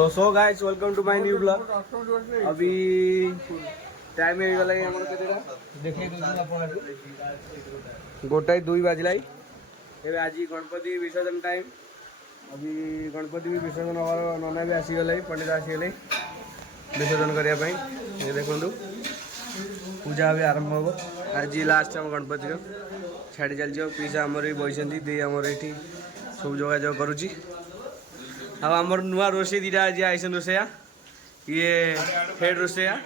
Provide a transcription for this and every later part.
So guys welcome to my new blog. अभी time हो गला हमर केतेटा देखै दोछु अपन गोटाई 2 बाजलाई। एबे आज गणपति विसर्जन टाइम। अभी गणपति विसर्जन हमार नना भी आसी गले, पंडित आसी गले विसर्जन करिया पई। ये देखंतु पूजा भी आरंभ हो। आज लास्ट हम गणपति रो छाड़ी चल जो पीछा हमर भी बइसंती दे हमर एठी सब जगह जो करूची। अब आमर नुआ रोषे दीटा आज आइसन रोषेया, ये हेड रोषेया,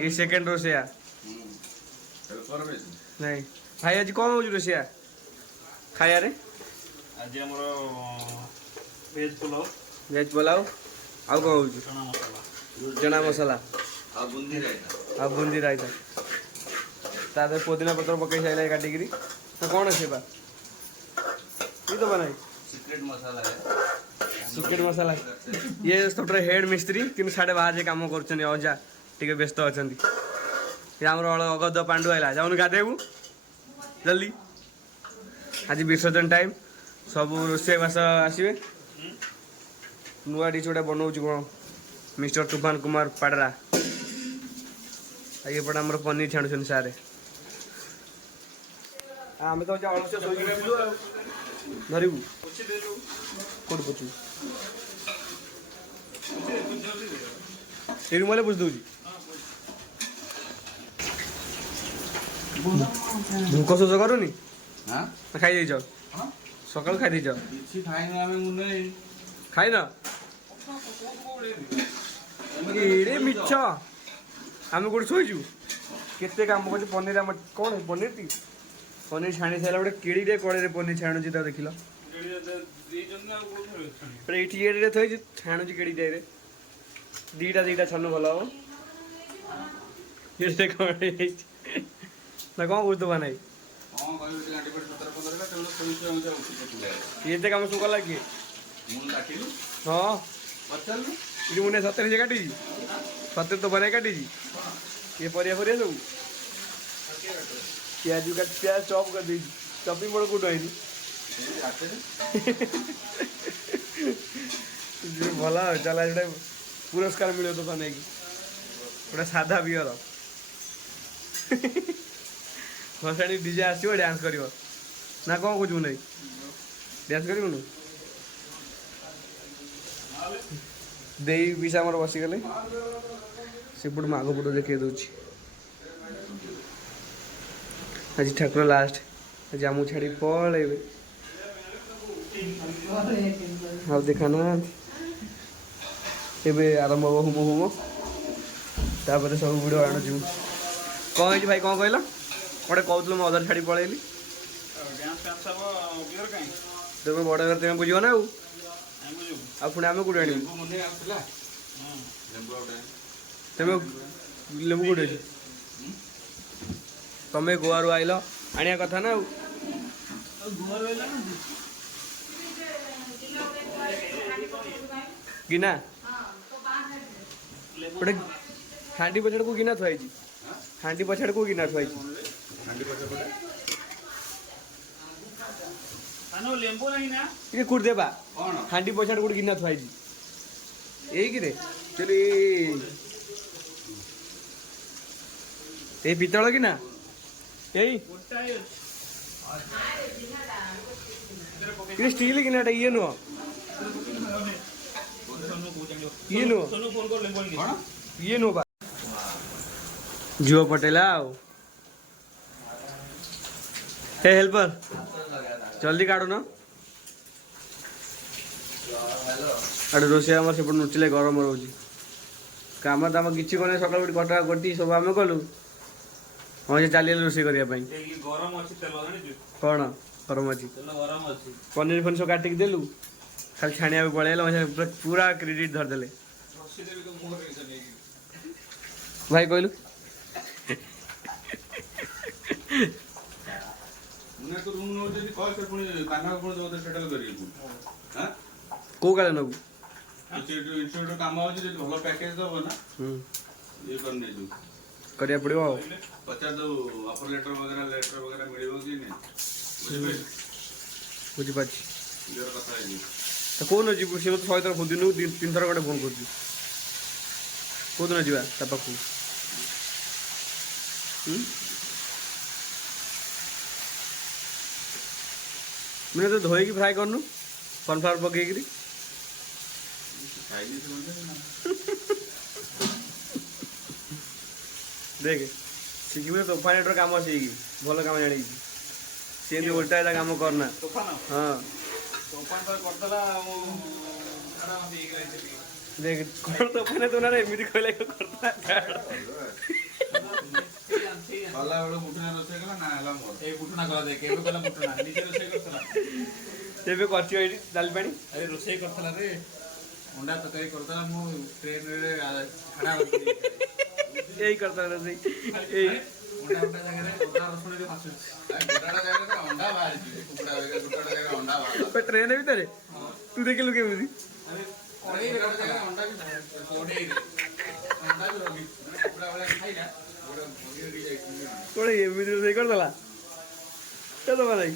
ये सेकेंड रोषेया नहीं भाई। आज कौन हो रोषेया खाया रे? आज हमरो वेज पुलाव, आउ कौन हो चना मसाला आ बुंदी रायता तादे पुदीना पत्र पकई साइला काटिकरी। तो कौन है बा ये तो बनाई सिक्रेट मसाला। ये सब हेड मिस्त्री कि साढ़े बाहर काम कर अजा टे व्यस्त अच्छा। ये आम अगध पांडु आइला जाऊन गाधेबू जल्दी। आज विसर्जन टाइम सब रोषे बास आसवे। नुआ डिश गोटे बनाऊँ कौन मिस्टर तूफान कुमार पाडरा। ये पटे आम पनीर छाणुन सारे। आम तो अलस्य धरबू कौट पचु ये रुमाले बुझ दूजी भूक शोष करूनी खाई देछ सकाल खाई देछ खाई न एड़े मिछ आम कौट शोचु केते काम कर पनीर आम कौन पनीर टी पनीर छाणी सारा गोटे केड़ी कड़े पनीर छाणुची तो देख ये थी छाणुची केड़ी टाइम दीटा दीटा छानु भल हम ना कौन कौन बनाई ये काम सब कला किए हाँ मुझे सतरे से काटी सतरे तो बनाई काटी ये परिया फरिया सब प्याज प्याज चॉप कर दी चॉपिंग बड़ कौट आई भला चला जो पुरस्कार मिले तो नहीं गोटे साधा बियर भसाणी डीजे आसो डांस कर ना कौन कौन नहीं डांस कर दे पीछा आमर बसीगले सेपट माघ पट देखे दूसरी। आज ठाकुर लास्ट आज आमू छाड़ी पड़े हाँ देखा ना एबे आरंभ हम हुम हुम तापर सब वीडियो आणुचु कौन है भाई कौन कहला गोटे कहूँ मैं अदर छाड़ी पलैली तेरे बड़ घर तुम्हें बुझे ना आ पुणी आम कौट आण तुम्हें लेबू कौट अच्छे तमें गोवा आइल आनिया कथा ना गिना गोटे हांडी पछाड़ को गिना थुआई हांडी पछाड़ को गिना थुआई ये कुट देबा हांडी पछाड़ को गिना थुआई यही कि रे चली ये पितल कि ना यही स्टील कि ना ये नुह ये नुह ये नुह जियो पटेल आओ हे हेल्पर जल्दी काटो ना अरे रोषे आम से नुचिले गरम रोज काम दाम किसी कौन सकाल कटा कटी सब आम कलु हाँ चलिए रोषे करने कौन गरम अच्छी पनीर फनी सब काटिक देलु खाली छाणिया पलैल पूरा क्रेडिट धरदे भाई कहलु कौ काले नबू काम भल पैकेज दब ना ये करिया पड़ो पचार दो ऑफर लेटर वगैरह मिले कि नहीं बुझी कथा कौन जी सी मत 100 थर दिन 3 थर खंडे फोन कर कौन जा पाक मैंने तो धोई की फ्राए करनु कॉर्नफ्लावर पकईकरी देख शिखिबे तोफानेटर काम सीखी भल काम जानी सी उल्टा एटा काम करना हाँ देख कौन तोफाने तो ना एमती कहले करता ଗଲା ବେଳୁ ମୁଠୁନା ରୋଷେଇ କଲା ନା ହେଲା ମୋର ଏଇ ମୁଠୁନା କଲା ଦେଖ ଏବେ କଲା ମୁଠୁନା ନିଜେ ରୋଷେଇ କରିଥିଲା ଏବେ କରିଛି ଏଇଠି ଡାଲି ପାଣି ଆରେ ରୋଷେଇ କରିଥିଲା ରେ ଅଣ୍ଡା ତରକାରୀ କରିଥିଲା ମୁଁ ଟ୍ରେନରେ ଖାଡ଼ା यही करता रोଷେଇ ଏଇ ଅଣ୍ଡା ଜାଗାରେ ଅଣ୍ଡା ରସୁଣ ରେ ଭାସୁଛି ଗୋଟାଟା ଜାଗାରେ ଅଣ୍ଡା ବାହାରିଛି କୁକୁଡ଼ା ଗୋଟାଟା ଜାଗାରେ ଅଣ୍ଡା ବାହାରିଛି ट्रेन ଭିତରେ ତୁ ଦେଖିଲୁ କେମିତି ଆରେ କଡ଼େଇ ଜାଗାରେ ଅଣ୍ଡା ବି କଡ଼େଇରେ ଅଣ୍ଡା ବି ରଖି କୁକୁଡ଼ା ଭଳିଆ ଖାଇଲା ଗୋଟେ ଭଗିରେ ଟିକେ ଯାଇଥିଲି କଣ ଏମିତି ରୋଷେଇ କରିଦେଲା କେତେ ଟଙ୍କା ଯାଇ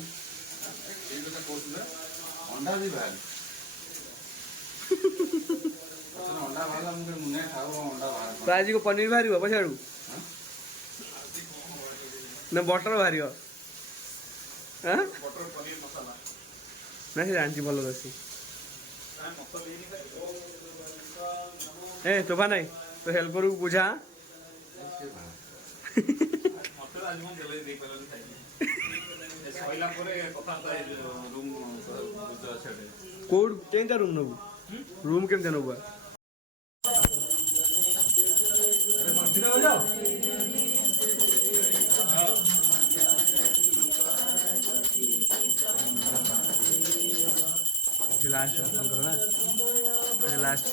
ଏଇ କଥା କହୁଥିଲା ଅଣ୍ଡା ବି ବାହାରି ଅଣ୍ଡା ବାହାରିଲା ମୁଁ ମୁନେ ଖାଉ ଅଣ୍ଡା ବାହାରିବ ତ ଆଜି ପନିର ବାହାରିବ ପଛାଡ଼ୁ ନା ବଟର ବାହାରିବ ବଟର ପନିର ମସଲା ନା ସେ ଜାଣିଛି ଭଲ ରୋଷେଇ ଏ ତୋଫା ନାଇଁ ତ ହେଲ୍ପରକୁ ବୁଝା ମତେ ଆଜି ମୁଁ ଦେଲେ ଦେଇ ପାରିଲି ଖାଇଲି ସଇଲା ପରେ କଥାବାର୍ତ୍ତା ରୁମ୍ ଛାଡ଼େ କୋଉଠୁ କେମିତି ରୁମ୍ ନେବୁ ରୁମ୍ କେମିତି ନେବୁ लास्ट ना लास्ट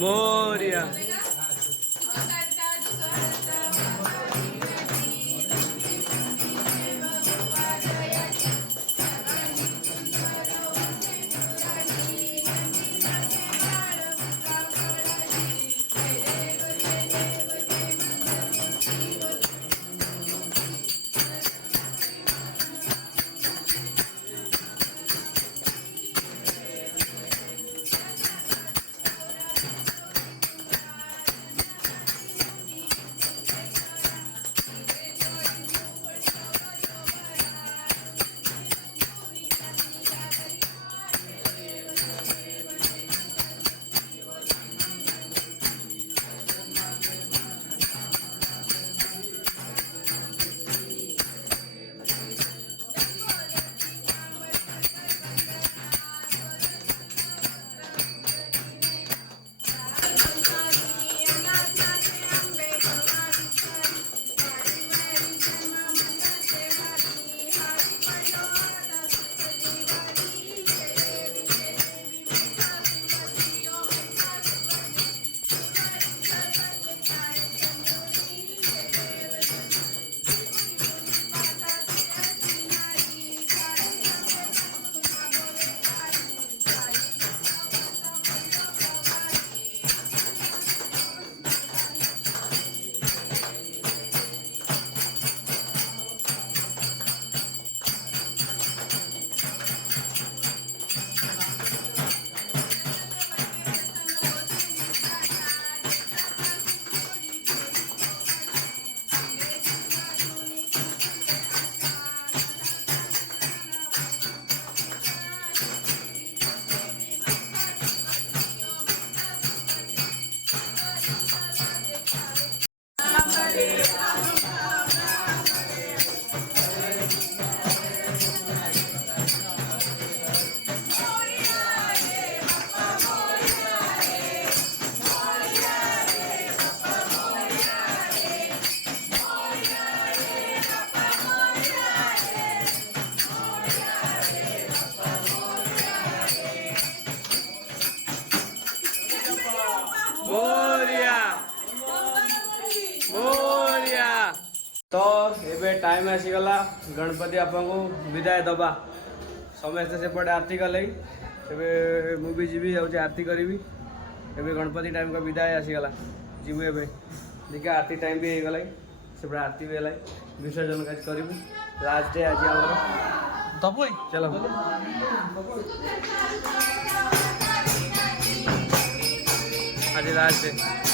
मोरिया तो एबे टाइम आसीगला गणपति आपन को विदाय दबा समस्त सेपटे आरती कले मुझे जीवी जाऊँ आरती करी एबे गणपति टाइम का विदाय आसीगला जीवु एबे देखिए आरती टाइम भी हो गला से आरती भी है विसर्जन का करूँ लास्ट डे आज तब चलो आज लास्ट डे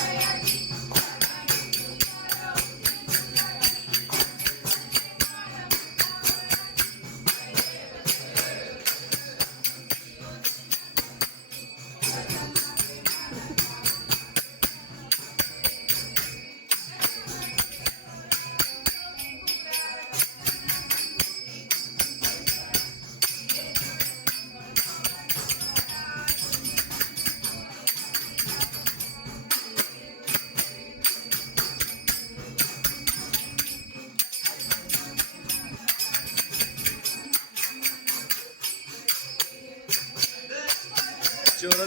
चोर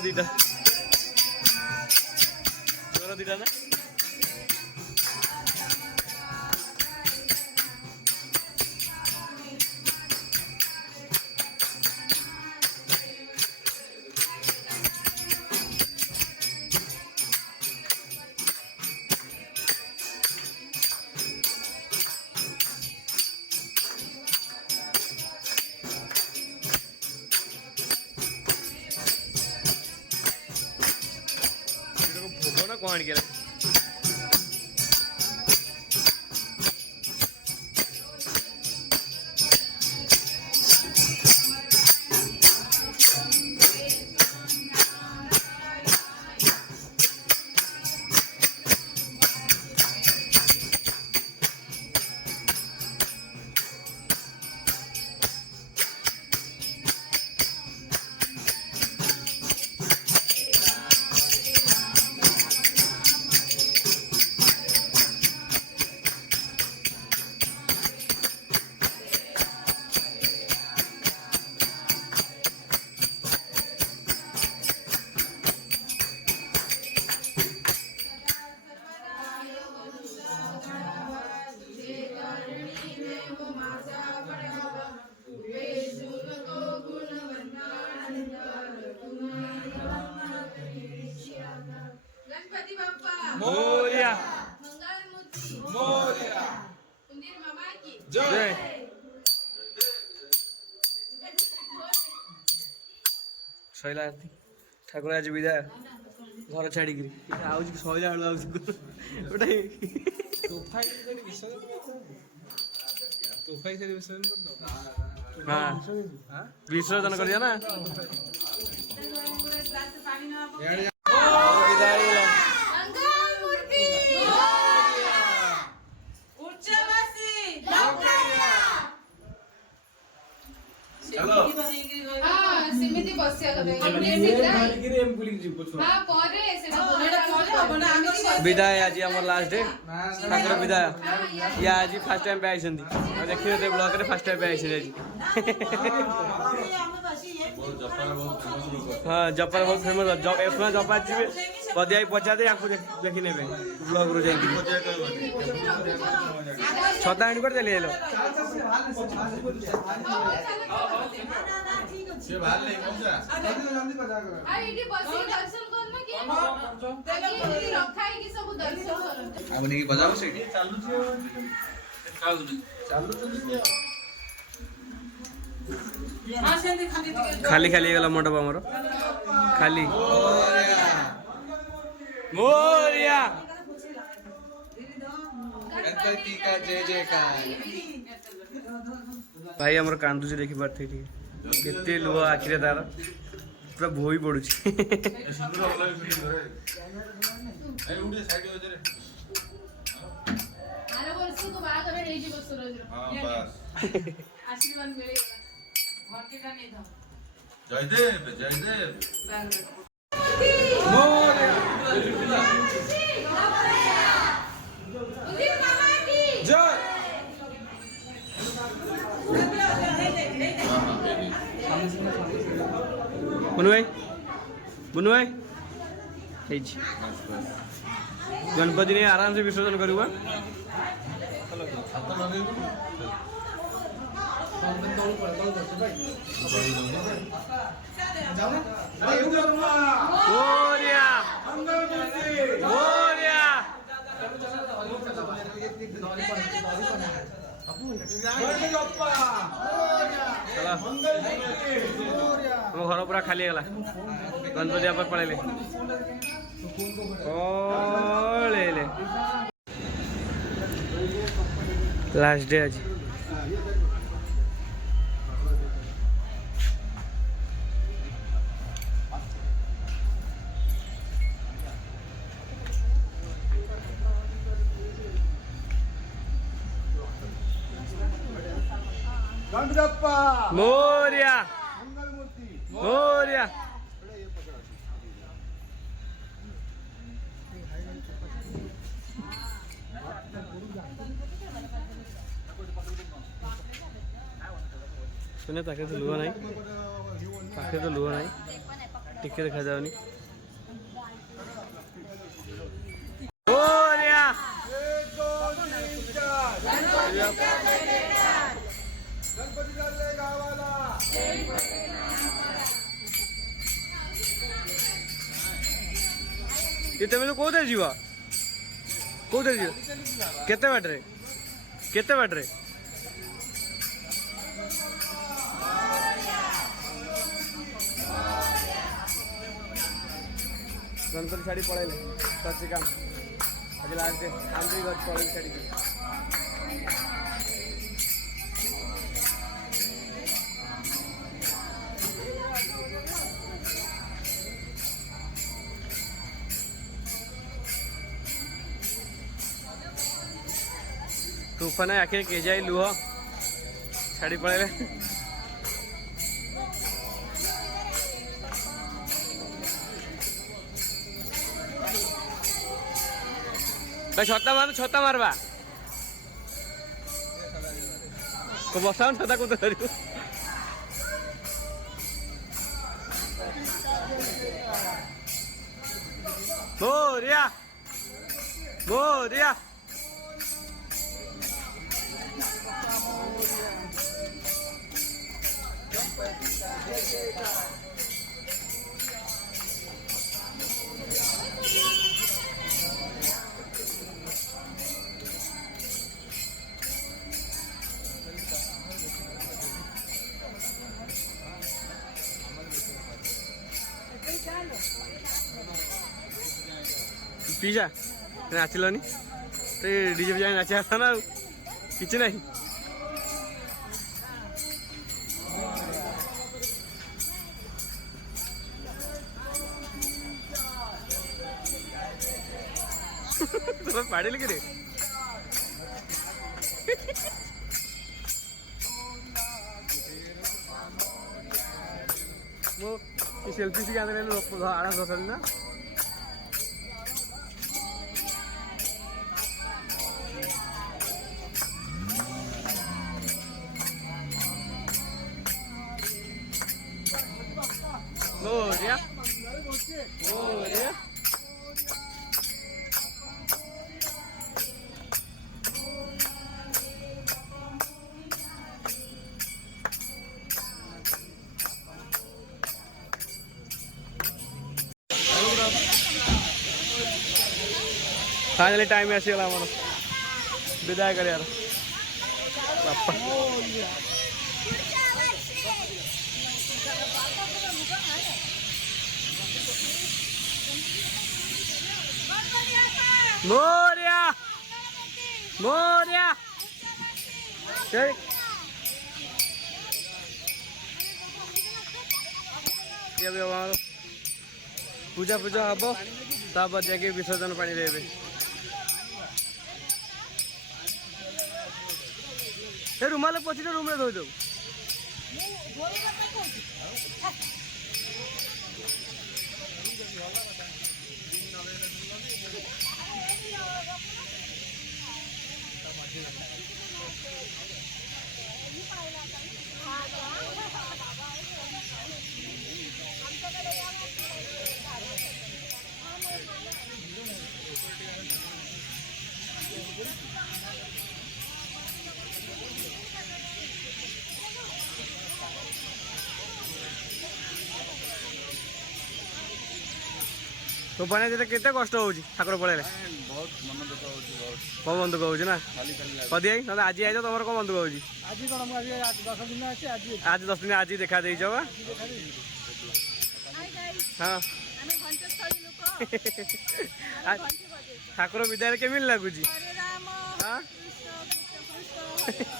दीटा ना कौन के मोरिया मोरिया कुंदीर मामा की जय शैला आरती ठाकुर आज विदाय घर छाड़ी आउज शैला हाँ विसर्जन कर दिया ना विदाय चलो सिमिति बसिया कबे हां परे से विदाय आज आम लास्ट डे ठाकुर विदाय या आज फर्स्ट टाइम पे आई देखिए ब्लॉक रे फर्स्ट टाइम पे आई हाँ जपार बहुत फेमस जपा जी पदिया पचा दे देखी ने ब्लॉग रू जाए छता आनी पर चली आलो से बाहर ले कौन सा आ इडी बसी दर्शन करना कि देखि रखाई कि सब दर्शन करन अब नहीं बजाओ सेठी खाली खाली गला मंडप हमर खाली मोरिया गणपति का जय जयकार भाई हमर कांदू से देखि पारथे ठीक केते लुह आखिरे तार पूरा भोई पड़ुछि सिंदूर वाला भी धरे ए उठे साइड हो जरे आरे वर्ष को बात करे हे जी बस रोज हां बस आशीर्वाद मिले भक्ति का नहीं था जयदेव जयदेव कुंदीर मामा की जय बुनु भाई गणपति ने आराम से विसर्जन करूँ मोरया मोरया ଆମ ଘର ପୁରା ଖାଲି ହେଇଗଲା ଗଣପତି ବାପା ପଳେଇଲେ ପଳେଇଲେ ଲାଷ୍ଟ ଡେ ଆଜି मोरया मोरया सुने ताके तो लुहा नहीं पाखे तो लुहा नहीं टिके देखा जाओनी मोरया ये तुम लोग कोदर जीवा केते बाटरे गणपति साड़ी पड़ेले सच्ची काम आज लास्ट डे आमरी घर पड़े साड़ी तूफान आखे के जाई लुह छाड़ी पड़े छता मारवा तो बसाओ छता को धर मोरया मोरया पीजा नाचलनी तो डीजे बजा नाचा था ना किच नहीं तो पाड़े लगे रे वो सेल्फी से आने लोग आड़ा बसल ना मोरया मोरया फाइनली टाइम आसीगला आम विदाय कर यार बापा मोरया मोरया पूजा पूजा हम तापर जाके विसर्जन पानी देवे रुमाल पची रूम में धोई दो तो बने देते केते कष्ट होउची ठाकुर पळेले बहुत मन दुख होची बहुत कौन मन दुख होउची ना खाली खाली कदी आई ना आज आइज तमर कौन मन दुख होउची आज कौन आज 10 दिन আছে आज 10 दिन आज देखा देइछ बा हां ଆମେ ଘଣ୍ଟେଶ୍ୱରୀ ଲୋକ ଘଣ୍ଟି ବଜେ ଠାକୁର ବିଦାୟରେ କେମିତି ଲାଗୁଛି ହରେ ରାମ ହାଁ କୃଷ୍ଣ କୃଷ୍ଣ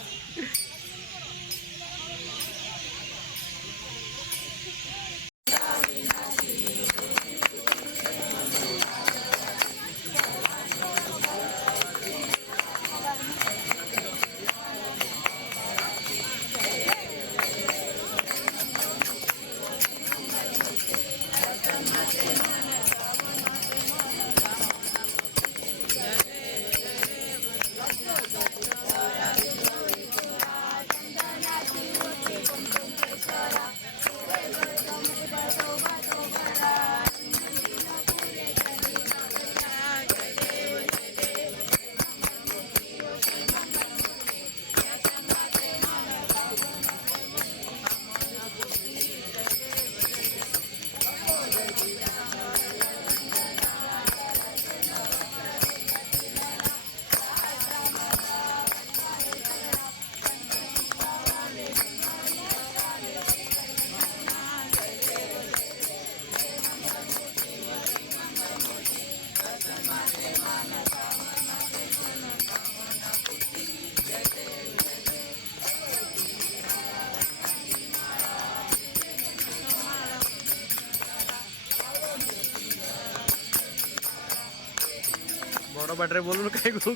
बड़ बाटे बोलून कहीं घूम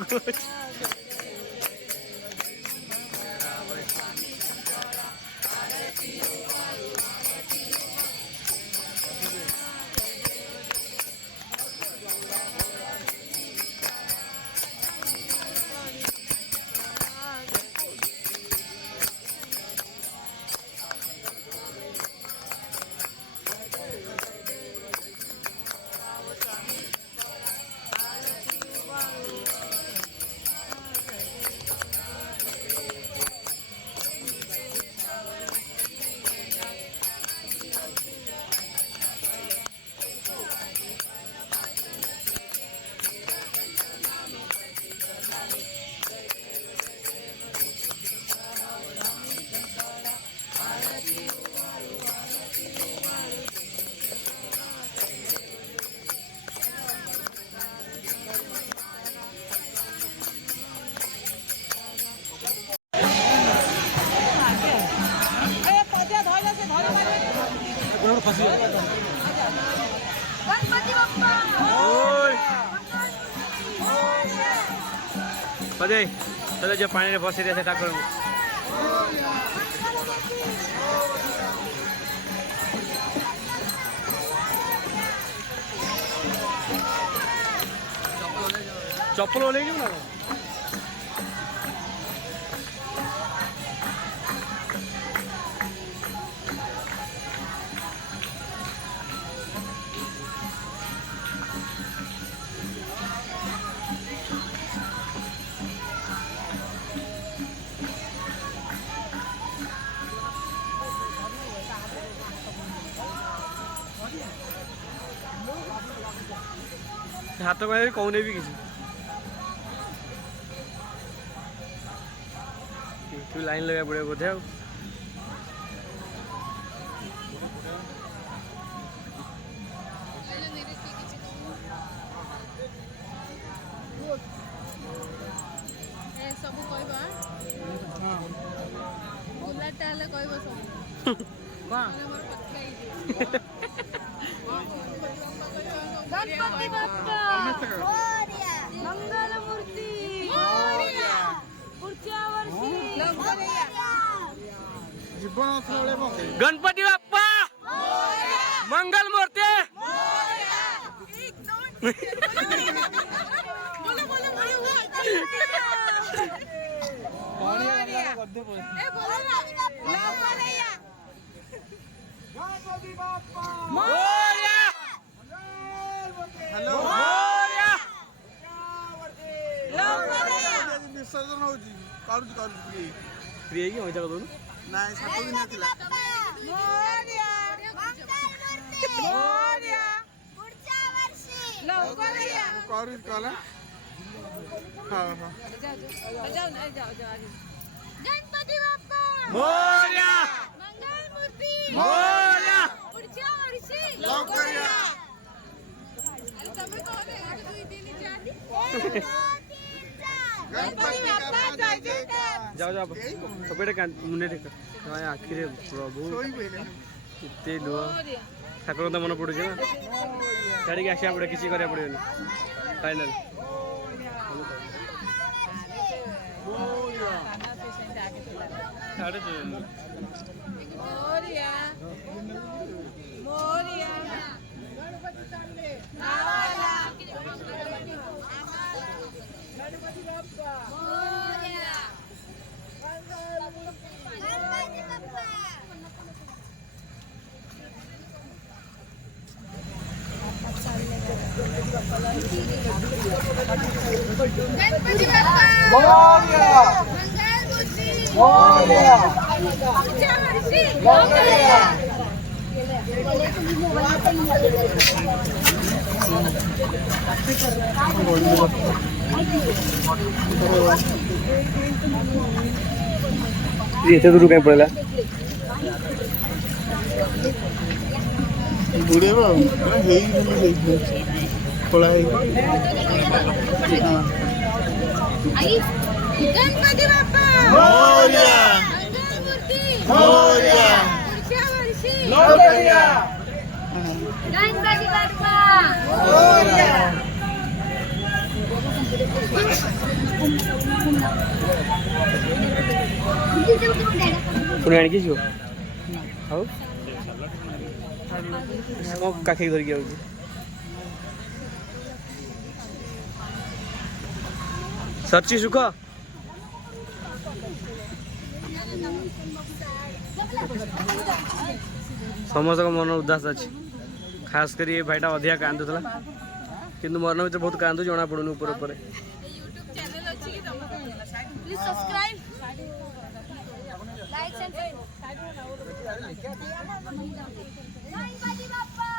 गणपती बाप्पा ओय पदे चलो जो पानी रे बसी दे से ठाकुर चप्पल ले जाओ ना हाथ में कौन भी किसी तू लाइन लगा पड़े बोधे आ सब कहबा बुलेट आले कहबो सब गणपति बाप्पा मोरया मंगल मूर्ति मोरया पुढच्या वर्षी जीवन थोड़े मगे गणपति बाप्पा मंगल मूर्ति बोलो बोलो बोलो ए बोलो ना मोरया गणपति बाप्पा मोरया हेलो मोरया विसर्जन होजी कारुज कारुज फ्री है कि मजा कर दो नाइ सात दिन नथिला मोरया मंगल मूर्ति मोरया पुढच्या वर्षी करूच कला हाँ हाँ गणपती बाप्पा मोरया मंगल मूर्ती मोरया पुढच्या वर्षी लवकर या अरे तुम्ही कोण आहे एक दुई तीन चार गणपती बाप्पा जय जयकार जाओ जाओ कपड़े का मुन्ने टेक आखिर प्रभु सोई पहिले एते लुह ठाकुर तो मन पड़ुछ ना छाड़ी आसिया पड़े किसी करिया पड़ेनी फाइनल साढ़े मोरया मोरया गणपती चालले नावाला गणपती बाप्पा मोरया गणपती बाप्पा गणपती बाप्पा मोरया मंगल मूर्ती मोरया पुढच्या वर्षी मोरया इथे तू काय पडला बुढ़े बाबू हेई थोड़ा आई गणपती बाप्पा मोरया मंगल मूर्ती मोरया पुढच्या वर्षी मोरया गणपती बाप्पा मोरया पुणे आणखी शिव हो स्मोक काखी धरिकी आउची सच्ची सुख समस्त मन उदास अच्छे खास कर ये भाईटा अधिका कांदुला किंतु मन भर बहुत कांदु जना पड़ुनि ऊपर ऊपर यूट्यूब चॅनल ଅଛି की please subscribe like and Ganpati Bappa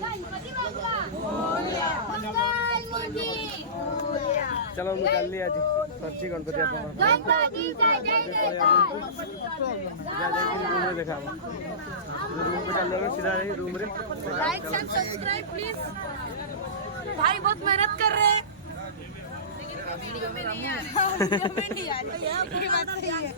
Ganpati Bappa Mangal Murti चलो मैं चल ली आज सर्ची गणपति गणपती जय जय रूम में देखा रूम पे चल रहे सीधा रही रूम रे लाइक एंड सब्सक्राइब प्लीज भाई बहुत मेहनत कर रहे हैं लेकिन वीडियो में नहीं आ रहे वीडियो में नहीं आ रहे ये बात सही है